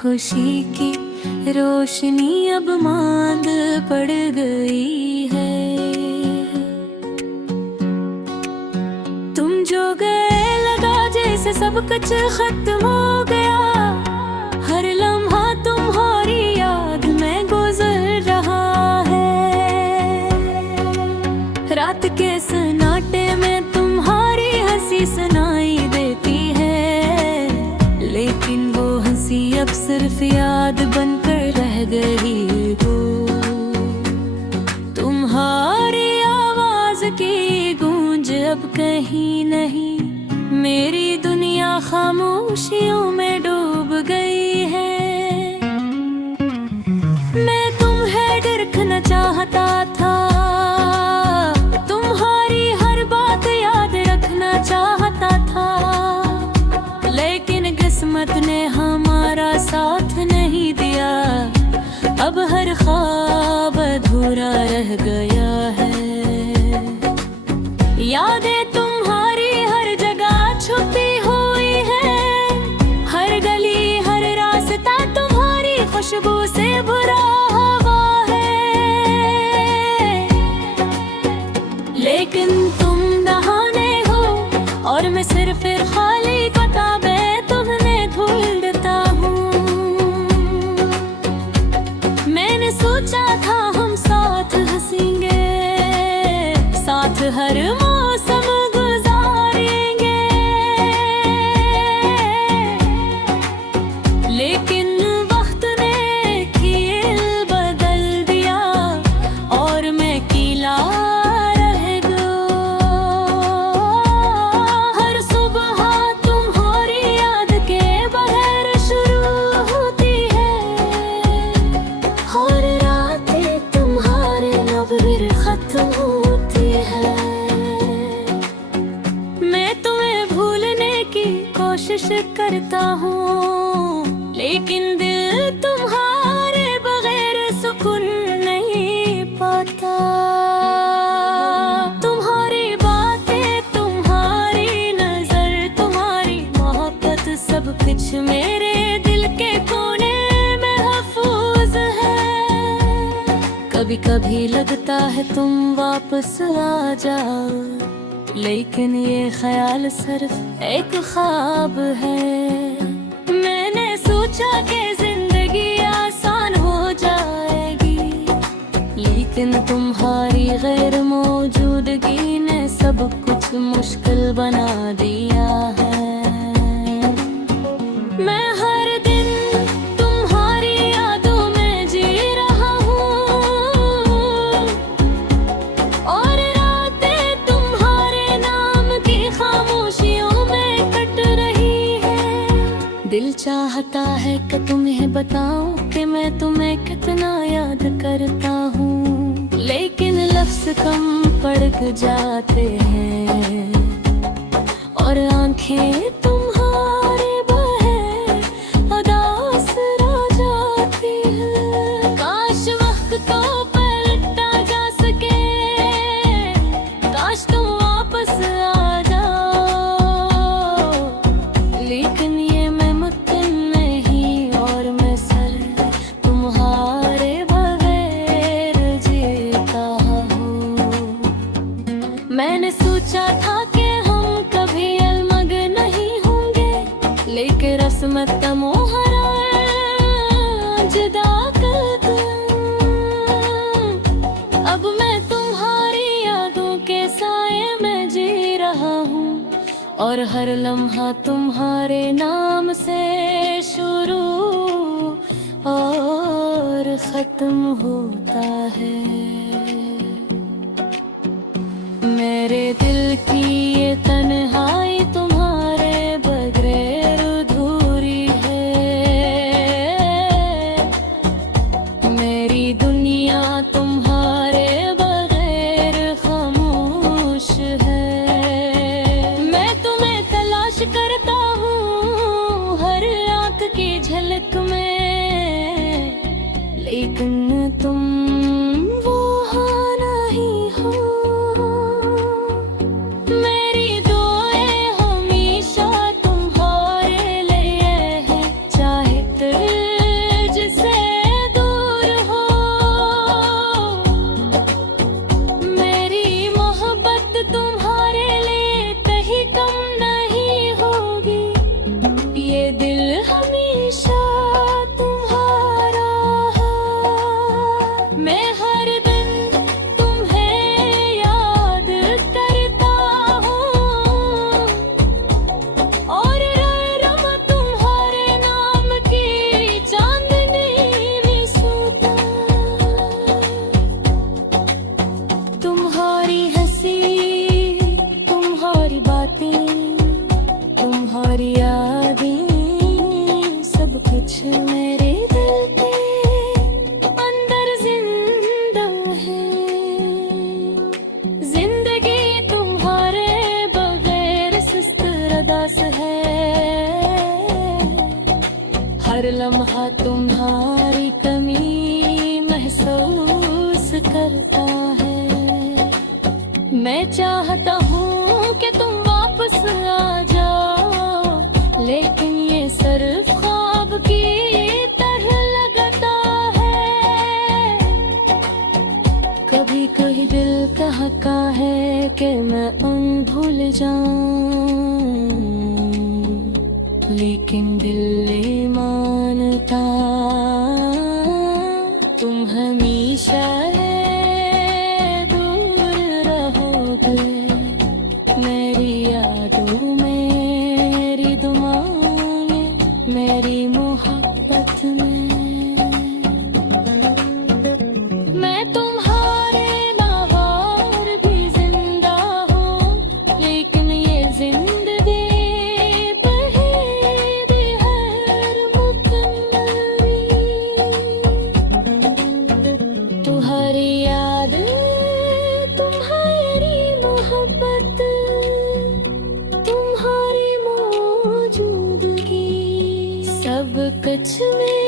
खुशी की रोशनी अब मांद पड़ गई है। तुम जो गए लगा जैसे सब कुछ खत्म हो गया। हर लम्हा तुम्हारी याद में गुजर रहा है। रात के सन्नाटे में तुम्हारी हंसी सुनाई देती है, लेकिन वो हंसी अब सिर्फ याद बनकर रह गई हो। तुम्हारी आवाज की गूंज अब कहीं नहीं, मेरी दुनिया खामोशियों में डूब गई है। मैं तुम्हें देखना चाहता था, तुम्हारी हर बात याद रखना चाहता था, लेकिन किस्मत ने हमारा साथ नहीं दिया। अब हर ख्वाब अधूरा रह गया है। यादें तुम्हारी हर जगह छुपी हुई है, हर गली हर रास्ता तुम्हारी खुशबू से भरा हुआ है। लेकिन तुम नहाने हो और मैं सिर्फ खाली किताबें तुम्हें ढूंढता हूँ। मैंने सोचा था हम साथ हंसेंगे, साथ हर मौसम गुजारेंगे, लेकिन वक्त ने खेल बदल दिया और मैं अकेला रह गया। हर सुबह तुम्हारी याद के बगैर शुरू होती है, और रातें तुम्हारे नज़र खत्म होती है। मैं तुम्हें भूलने की कोशिश करता हूँ, लेकिन दिल तुम्हारे बगैर सुकून नहीं पाता। तुम्हारी बातें, तुम्हारी नजर, तुम्हारी मोहब्बत सब कुछ मेरे दिल के कोने में महफूज है। कभी कभी लगता है तुम वापस आ जाओ, लेकिन ये ख्याल सिर्फ एक ख्वाब है। मैंने सोचा कि जिंदगी आसान हो जाएगी, लेकिन तुम्हारी गैर मौजूदगी ने सब कुछ मुश्किल बना दिया है। मैं हर दिन तुम्हारी यादों में जी रहा हूँ, और रातें तुम्हारे नाम की खामोशियों में कट रही है। दिल चाहता है कि तुम्हें बताऊं कि मैं तुम्हें कितना याद करता हूँ, लेकिन लफ्ज़ कम पड़ जाते हैं और आंखें तुम्हारी बहे उदास रह जाती है। काश वक्त को पलटा जा सके, काश तुम वापस आ जाओ, लेकिन ये मैं मुमकिन नहीं, और मैं सर तुम्हारे बगैर जीता हूँ। मैंने सोचा था कि हम कभी अलमग नहीं होंगे, लेकिन रस्मत का मोहरा जुदा कर दूं। अब मैं तुम्हारी यादों के साए में जी रहा हूँ, और हर लम्हा तुम्हारे नाम से शुरू और खत्म होता है। मेरे दिल की ये तन्हाई तुम्हारे बगैर अधूरी है। मेरी दुनिया तुम्हारे बगैर खामोश है। मैं तुम्हें तलाश करता हूँ हर आँख की झलक में, लेकिन तुम वो नहीं हो। मेरी दुआएं हमेशा तुम्हारे लिए है, चाहे दिल करता है। मैं चाहता हूँ कि तुम वापस आ जाओ, लेकिन ये सिर्फ ख्वाब की तरह लगता है। कभी कभी दिल कहता है कि मैं उन भूल जाऊं, लेकिन दिल नहीं मानता। तुम हमेशा दूर रहोगे मेरी यादों में, मेरी दुआओं में, मेरी मोहब्बत में। मैं तुम्हारे नावार भी जिंदा हूँ, लेकिन ये जिंदगी बहेरी हर मुकम्मली। तुम्हारी याद, तुम्हारी मोहब्बत, तुम्हारी मौजूदगी सब कुछ में